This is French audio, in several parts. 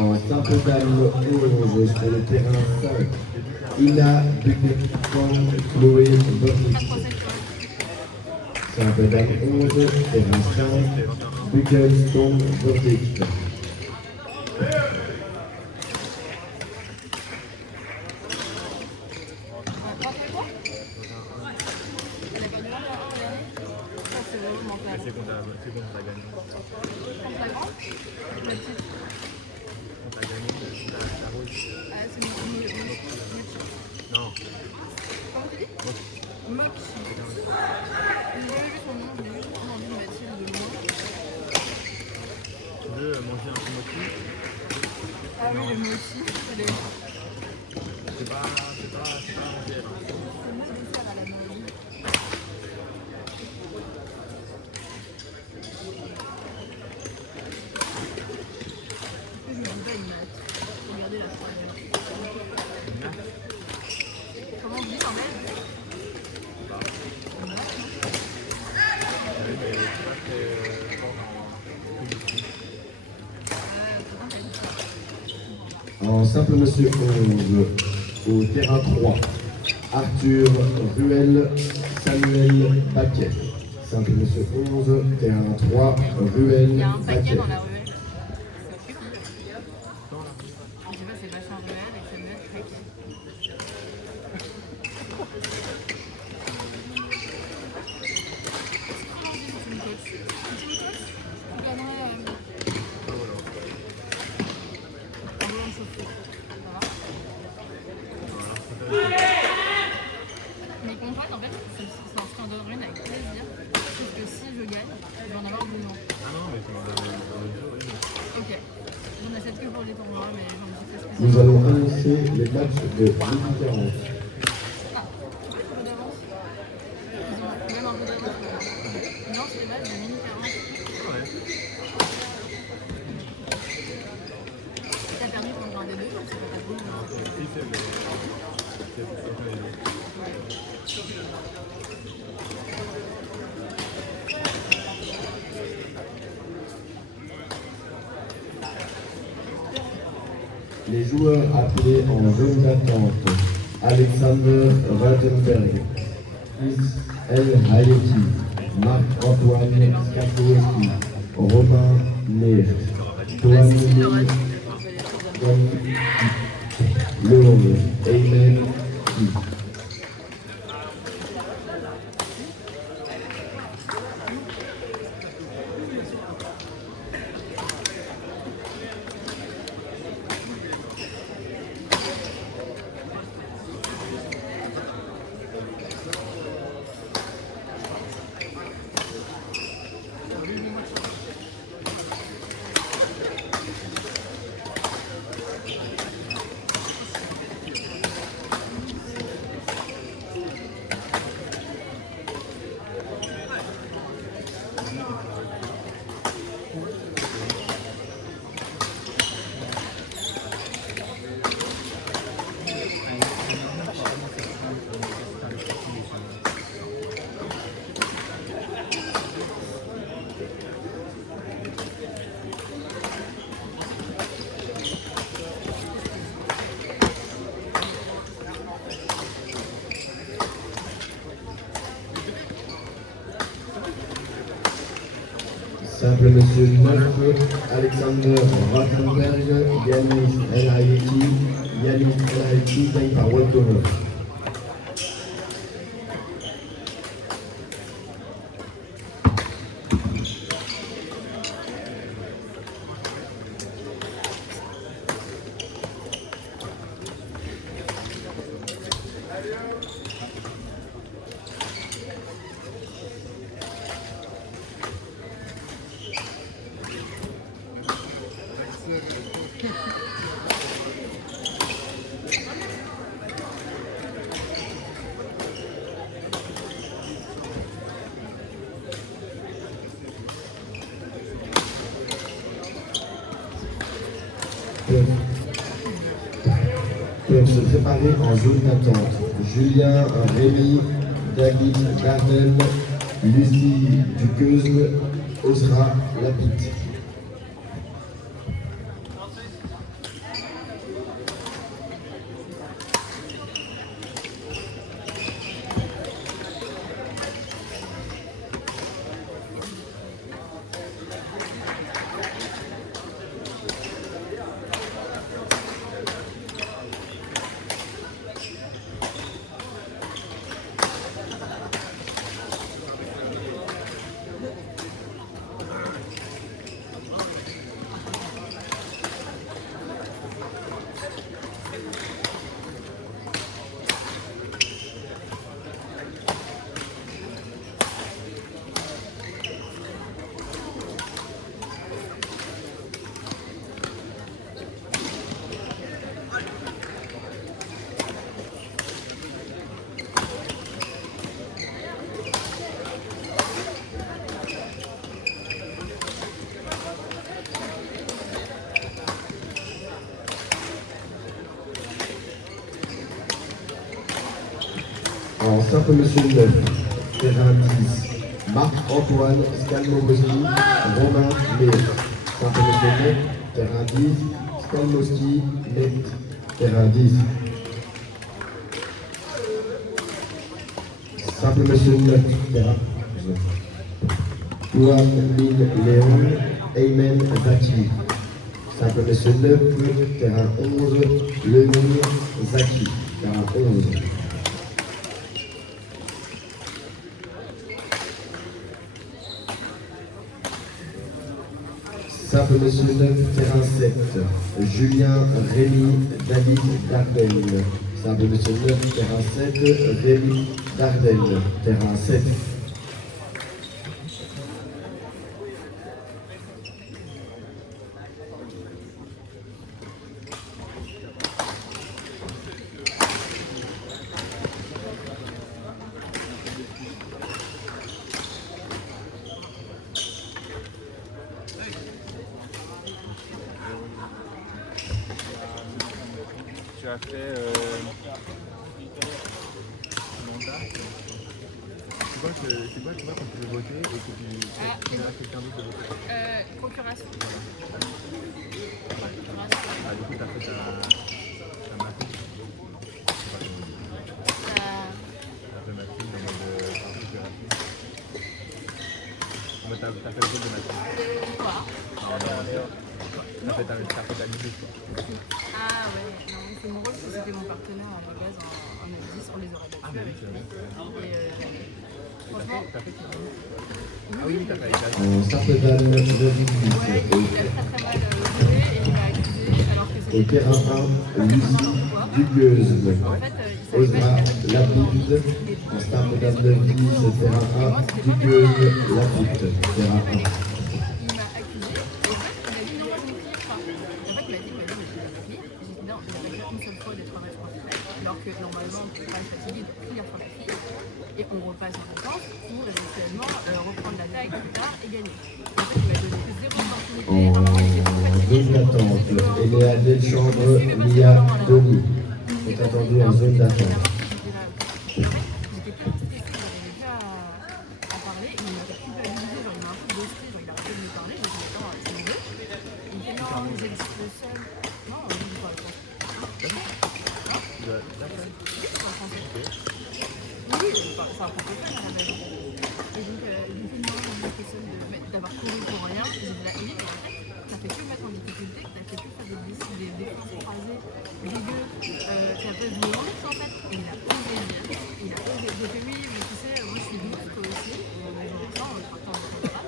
En simple dame 11 sur le terrain 5, Ina Buquet-Pan, Chloé Bornick. Simple dame 11, terrain 5, Buquet-Pan, Bornick. Ah oui, le mochi, c'est pas En simple monsieur 11, au terrain 3, Arthur Ruel, Samuel Paquet. Simple monsieur 11, terrain 3, Ruel, il y a un paquet Paquet. dans la ruelle. Je sais pas, c'est vachement ruelle et c'est mieux truc. C'est une coach. Tu gagnerais un volant de chauffeur. Ça va? Mais compte en fait, c'est un scandale rune avec plaisir. Parce que si je gagne, je vais en avoir besoin. Ah non, mais c'est dans Ok. J'en achète que pour les tournois, mais j'en ai fait spécialement. Nous allons annoncer les matchs de midi 40. Ah, un peu d'avance. Ils ont même un peu d'avance. Non, c'est les matchs de mini 40. T'as perdu contre un des deux, c'est pas ta faute. Les joueurs appelés en zone d'attente: Alexander Radenberg, Chris El Hayeti, Marc-Antoine Skakowski, Romain Neer, Toamini Lone, Aymen Ki. Simple monsieur 9, Alexander Radenberg, Yanis El Hayeti. Yanis El Hayeti gagne par walkover. peuvent se préparer en zone d'attente. Julien, Rémi, David, Darnel, Lucie Duqueuse, Osra, Lapitte. En simple monsieur 9, terrain 10, Marc-Antoine Skalmowski, Romain Léo. Simple monsieur 9, terrain 10, Skalmowski, Net, terrain 10. Simple monsieur 9, terrain 11. Juan Lin Léon, Aymen Zaki. Simple monsieur 9, terrain 11, Lenin Zaki, terrain 11. Simple monsieur 9, terrain 7, Julien, Rémi, David, Dardenne. Simple monsieur 9, terrain 7, Rémi, Dardenne, terrain 7. Tu as fait mandat. C'est quoi quand tu veux voter et que tu verras quelqu'un d'autre de voter? Procuration. Ah, du coup, tu as fait ta matrice. Tu as fait matrice dans mode par procuration. Tu as fait le vote de matrice. Quoi? T'as fait ta licence, quoi. Ah ouais, non, c'est mon rôle, c'était mon partenaire à la base en Asie sur les horaires Ah, bah oui, c'est vrai. Et franchement, T'as fait ça? Ah oui, t'as fait avec la En simple dalle, ouais, 9, il a très mal joué et il m'a accusé alors que et c'était terrain 1, Lucie Dugueuse. En fait, il savait Osra, pas Lapide. En simple dalle 9, 10, terrain 1, Dugueuse, Lapide, terrain 1. il m'a accusé et en fait, il m'a dit non, moi je ne plier pas. En fait, il m'a dit, mais tu vas pas plier. J'ai dit non, il n'y a pas une seule fois de travail français, alors que normalement, pour pas être fatigué, de plier sur la fille. Et on repasse en défense pour éventuellement reprendre l'attaque plus tard et gagner. En fait, il m'a donné zéro opportunité. À un moment, il était tout fatigué. Zone d'attente. Eléa Delchambre, Mia Denis. Est attendu en zone d'attente. J'étais plus stressée, j'arrivais plus à parler. Il m'a culpabilisé, genre il m'a un peu ghosté, genre il a arrêté de me parler. J'ai dit attends, c'est mieux. Il me fait non, vous êtes le seul. Non, je ne parle pas. Oui, c'est un professionnel à la base. Et donc, il me fait non, vous êtes le seul d'avoir couru pour rien. J'ai dit la haine, mais en fait, t'as fait que me mettre en difficulté, t'as fait que faire des défenses croisées, dégueu, t'as fait du honte en fait. Et il a osé dire, il a osé. J'ai fait oui, mais tu sais, moi je suis douce, toi aussi. On est ensemble, on est partant de ça.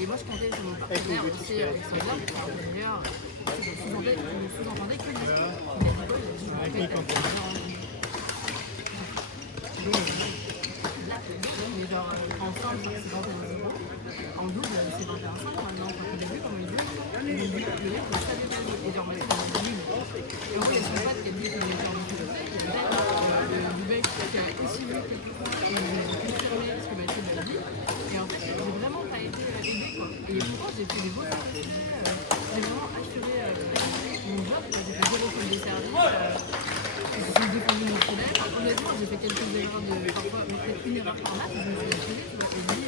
Et moi je comptais sur mon partenaire aussi, avec son lien, pour avoir une meilleure. Je ne sous-entendais que lui. Il a dit quoi? Il a dit, je me répète, mais genre ensemble c'est 21-0, en double c'est 21-5 maintenant. Quand au début, comme il dit, le mec ne savait pas jouer. Et genre maintenant on dit oui. Et en gros il y a son pote qui a dit qu'il était en difficulté, il y a peut-être du mec qui a aussi vu quelquefois et il m'a confirmé ce que Mathieu m'a dit. Et en fait j'ai vraiment pas été aidée quoi. Et pourtant j'ai fait des beaux services, j'ai vraiment assuré mon job, j'ai fait 0 faute de service. fait quelques erreurs parfois, peut-être une erreur par match, je me suis excusée, tu vois, et lui,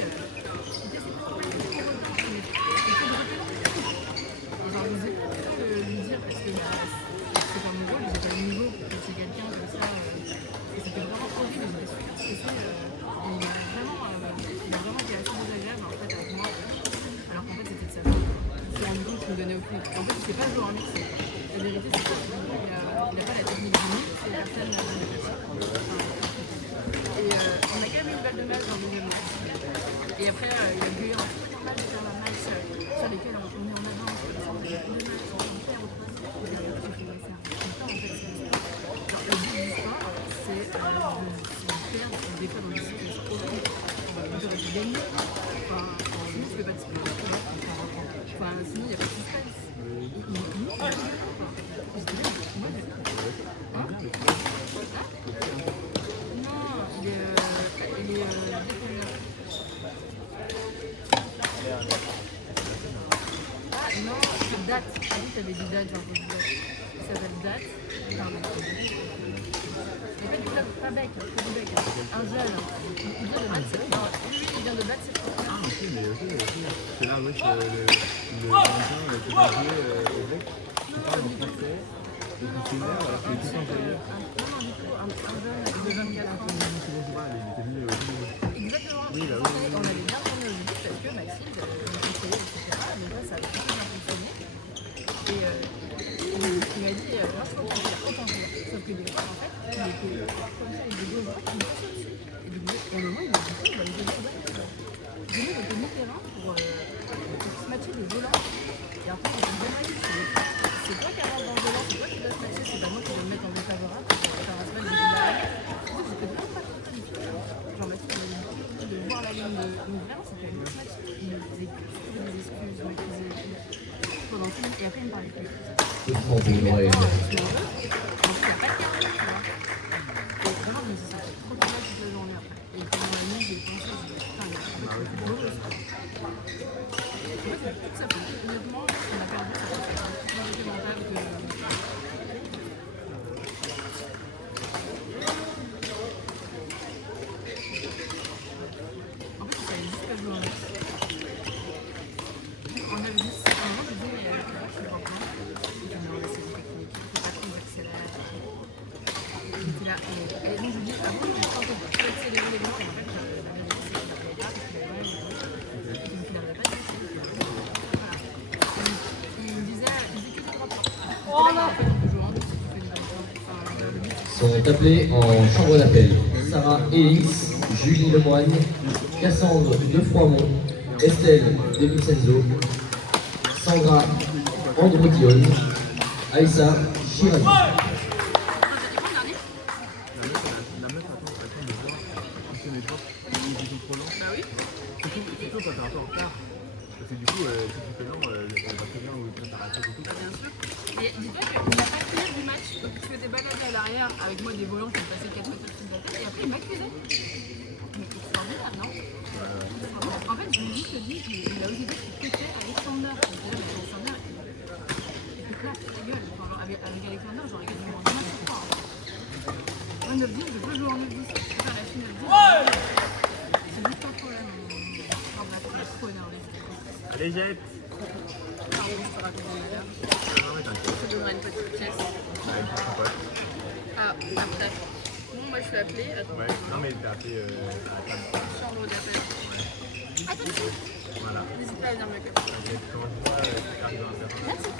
c'était c'est pas mal pour autant, mais c'est que de repérer. Et genre, je n'osais pas trop lui dire, parce que c'est pas mon rôle, j'ai pas le niveau pour coacher quelqu'un comme ça, et c'était vraiment horrible, j'étais super stressée, et il a vraiment été assez désagréable en fait avec moi, alors qu'en fait c'était de sa faute. Je me suis rendu compte qu'il me donnait aucune. En fait, il sait pas jouer en mix. La vérité, c'est qu'il n'a pas la technique du mix et personne n'a jamais fait ça. Et on a quand même eu une balle de match dans le deuxième match. Et après, il a eu un truc normal de faire un match sur lesquels on est en avance. On a deux matchs, on perd au troisième. Et là, j'ai fait ça. En fait, c'est genre, le but de l'histoire, c'est de perdre des fois dans les séries. C'est horrible. On aurait pu gagner. Enfin, sinon, tu fais pas de sport. Enfin, sinon, il n'y a pas de suspense. Non, c'est date. Ah oui, t'avais dit date, genre date. Ça s'appelle date. Pardon. Mais pas du club, pas Bec, pas du Bec. Un jeune. Il vient de battre ses frères. Lui, il vient de battre ses frères. Ah, ok, mais ok. C'est là, wesh, le Valentin qui va jouer au Bec, qui parle en français, et qui s'énerve alors qu'il est tout le temps envoyé. Non, du coup, un jeune de 24 ans. Il était venu Exactement. Oui, bah oui. On avait bien tourné au début parce que Mathilde, conseillait, etc. Déjà, ça avait très bien fonctionné. Et il m'a dit, moi je pense qu'il a autant joué. Sauf que des fois, en fait, il était comme ça avec des gros joueurs qui me passaient dessus. Et du coup, à un moment, il m'a dit, il va me donner au bac. J'ai mis le demi-terrain pour se matcher des volants. Et après, on s'est dit, c'est toi qui avance dans le volant, c'est toi qui dois se matcher, c'est pas moi qui dois me mettre en défavorable. Faire un smash de derrière. J'étais vraiment pas contente du tout. Genre, Mathilde, de voir la ligne ouverte, c'était une match. Il me faisait que trouver des excuses, m'accuser pendant tout. Et après, il me parlait plus. Le 30 Noël. Donc, il n'y a pas de carton, tu vois. Et vraiment, je me suis sentie trop mal toute la journée après. Et pendant la nuit, j'ai pensé, putain, mais en fait, c'est mauvais ça. En fait, c'est toute sa faute. Honnêtement, on a perdu sa faute. C'est un truc mental que. En fait, il savait juste pas jouer en mix. On avait dit, à un moment, je disais, mais je comprends pas. Il dit, non, là, c'est une technique, il faut pas qu'on accélère. J'étais là, et donc je lui dis, ah bon, je pense que tu peux accélérer les blancs, et en fait, la vérité, c'est qu'il n'arrivait pas, parce qu'il avait rien dit. Donc il n'arrivait pas de décider. Voilà. Il me disait que 3 points. Oh non! En fait, on peut jouer en deux si tu fais une bonne chose. Enfin, le but, Sont appelés en chambre d'appel Sarah Elix, Julie Lemoigne, Cassandre de Froimont, Estelle de Vincenzo, Sandra Andro-Guillaume, Aïssa Chirani. La meuf attend de voir si c'est mes portes, ils sont trop lents. bah oui. Surtout quand t'es un peu en retard. Parce que du coup, si tu fais lent, elle va très bien ou tu t'arrêtes et tout. Bien sûr. Et dis-toi qu'il n'a pas fini du match, donc il faisait balader à l'arrière avec moi des volants qui me passaient 4 mètres au-dessus de la tête et après il m'accusait. Mais c'est extraordinaire, non? En fait, je me dis que lui, il a osé dire qu'il quittait Alexander. Je me disais, mais Alexander, il fait claque ta gueule. Enfin, avec Alexander, j'aurais quasiment un match pour toi. Moi, 9-10, je peux jouer en 9-10. Je peux faire la finale 10. C'est juste un problème. Enfin bref, on est trop énervé. Allez, jette! Pardon, je peux raconter une affaire. Non, mais t'inquiète. Je donnerai une petite pièce. Ouais, ton pote. Ah, après. Bon, moi je suis appelée. Attends. Ouais, non, mais t'as appelé à la table. Chambre d'appel. Attends, tout de suite. Voilà. N'hésite pas à venir me capter. T'inquiète, comment tu vas, t'arrives à un certain. Merci.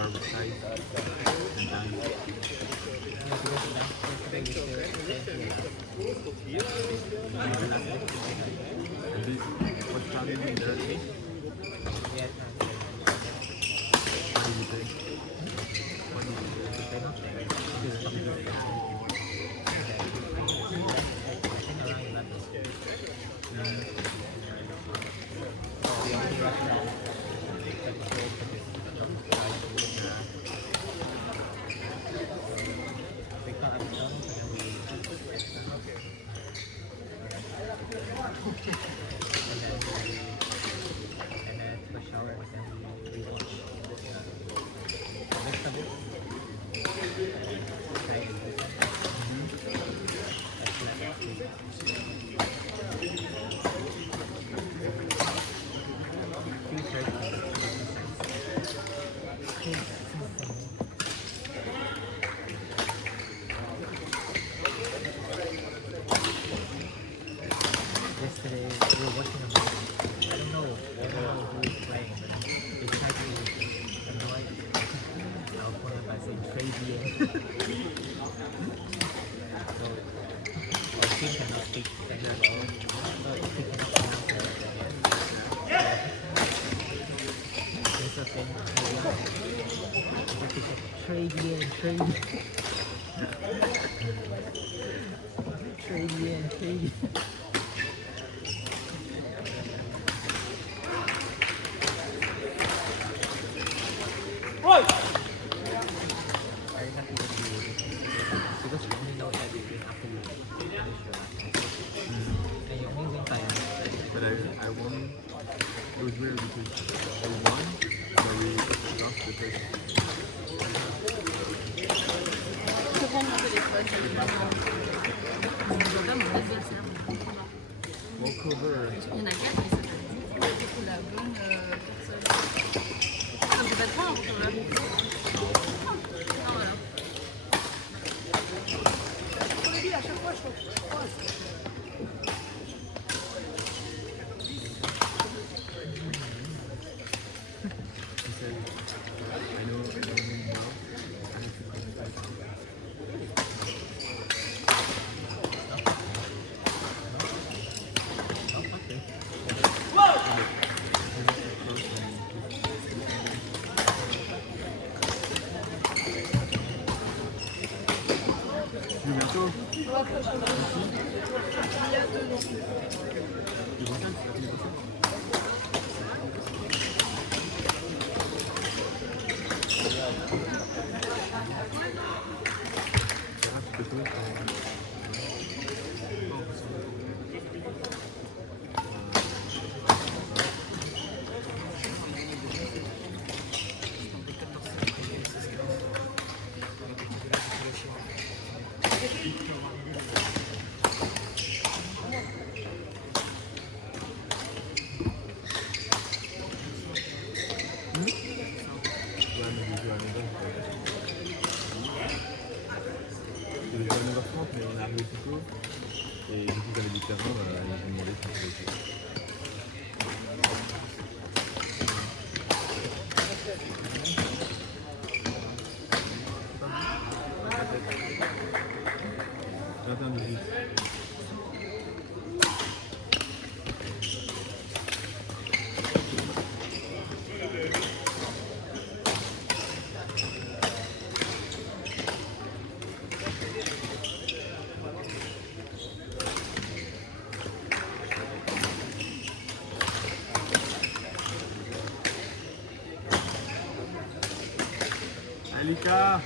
are size and time. And this, what's happening in there? What do you think? What do you think? Yesterday we were watching a movie. I don't know who is playing, but they tried to annoy our opponent by saying trade So our team cannot speak Spanish at all. So he cannot pronounce the instead of saying trade trade. Because you only know everything after you finish your and you only win by But I won. It was weird because I won, but we lost the first. Comment on fait les fois, ça veut dire pas mon adversaire, je comprends pas. Walkover. Il y en a 4 et ça veut dire que c'est la bonne personne. Ça me fait pas de points pour la bouffe. Ah voilà. He said, I know him well. I need to qualify. Gilberto? Tu vois ça, c'est la fille de ça? Il devait être 9h30, mais on est arrivé plus tôt. Et du coup, j'avais dit clairement, ils m'ont demandé si on pouvait essayer. Alika!